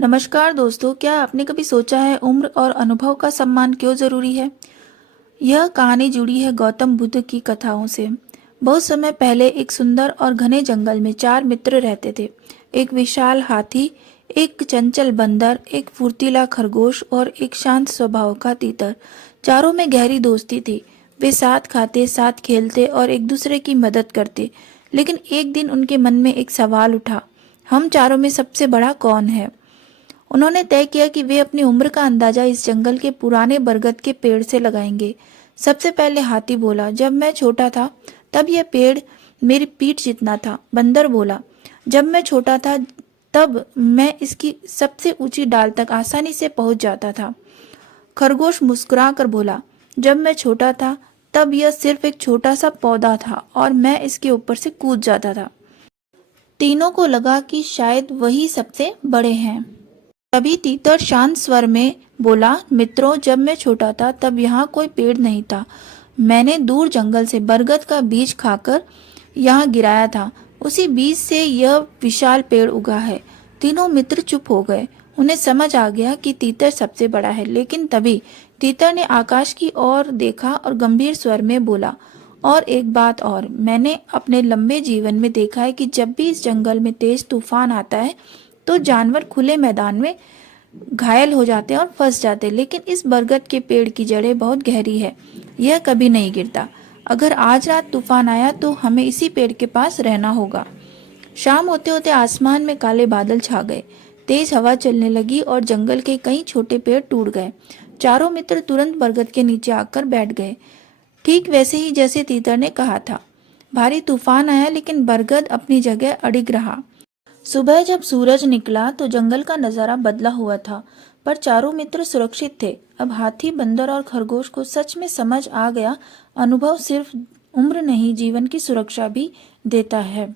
नमस्कार दोस्तों, क्या आपने कभी सोचा है उम्र और अनुभव का सम्मान क्यों जरूरी है? यह कहानी जुड़ी है गौतम बुद्ध की कथाओं से। बहुत समय पहले एक सुंदर और घने जंगल में चार मित्र रहते थे। एक विशाल हाथी, एक चंचल बंदर, एक फुर्तीला खरगोश और एक शांत स्वभाव का तीतर। चारों में गहरी दोस्ती थी। वे साथ खाते, साथ खेलते और एक दूसरे की मदद करते। लेकिन एक दिन उनके मन में एक सवाल उठा, हम चारों में सबसे बड़ा कौन है? उन्होंने तय किया कि वे अपनी उम्र का अंदाजा इस जंगल के पुराने बरगद के पेड़ से लगाएंगे। सबसे पहले हाथी बोला, जब मैं छोटा था तब यह पेड़ मेरी पीठ जितना था। बंदर बोला, जब मैं छोटा था तब मैं इसकी सबसे ऊंची डाल तक आसानी से पहुंच जाता था। खरगोश मुस्कुरा कर बोला, जब मैं छोटा था तब यह सिर्फ एक छोटा सा पौधा था और मैं इसके ऊपर से कूद जाता था। तीनों को लगा कि शायद वही सबसे बड़े हैं। तभी तीतर शांत स्वर में बोला, मित्रों, जब मैं छोटा था तब यहाँ कोई पेड़ नहीं था। मैंने दूर जंगल से बरगद का बीज खाकर यहाँ गिराया था। उसी बीज से यह विशाल पेड़ उगा है। तीनों मित्र चुप हो गए। उन्हें समझ आ गया कि तीतर सबसे बड़ा है। लेकिन तभी तीतर ने आकाश की ओर देखा और गंभीर स्वर में बोला, और एक बात और, मैंने अपने लंबे जीवन में देखा है कि जब भी इस जंगल में तेज तूफान आता है तो जानवर खुले मैदान में घायल हो जाते हैं और फंस जाते हैं, लेकिन इस बरगद के पेड़ की जड़ें बहुत गहरी है, यह कभी नहीं गिरता। अगर आज रात तूफान आया तो हमें इसी पेड़ के पास रहना होगा। शाम होते होते आसमान में काले बादल छा गए। तेज हवा चलने लगी और जंगल के कई छोटे पेड़ टूट गए। चारों मित्र तुरंत बरगद के नीचे आकर बैठ गए, ठीक वैसे ही जैसे तीतर ने कहा था। भारी तूफान आया लेकिन बरगद अपनी जगह अडिग रहा। सुबह जब सूरज निकला तो जंगल का नजारा बदला हुआ था, पर चारों मित्र सुरक्षित थे। अब हाथी, बंदर और खरगोश को सच में समझ आ गया, अनुभव सिर्फ उम्र नहीं, जीवन की सुरक्षा भी देता है।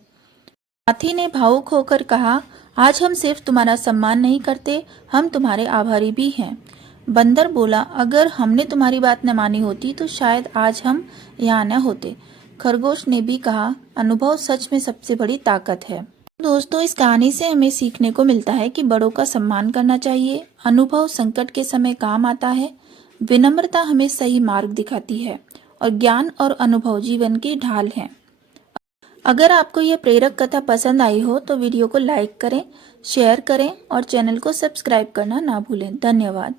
हाथी ने भावुक होकर कहा, आज हम सिर्फ तुम्हारा सम्मान नहीं करते, हम तुम्हारे आभारी भी हैं। बंदर बोला, अगर हमने तुम्हारी बात न मानी होती तो शायद आज हम यहाँ न होते। खरगोश ने भी कहा, अनुभव सच में सबसे बड़ी ताकत है। दोस्तों, इस कहानी से हमें सीखने को मिलता है कि बड़ों का सम्मान करना चाहिए। अनुभव संकट के समय काम आता है, विनम्रता हमें सही मार्ग दिखाती है और ज्ञान और अनुभव जीवन की ढाल हैं। अगर आपको यह प्रेरक कथा पसंद आई हो तो वीडियो को लाइक करें, शेयर करें और चैनल को सब्सक्राइब करना ना भूलें। धन्यवाद।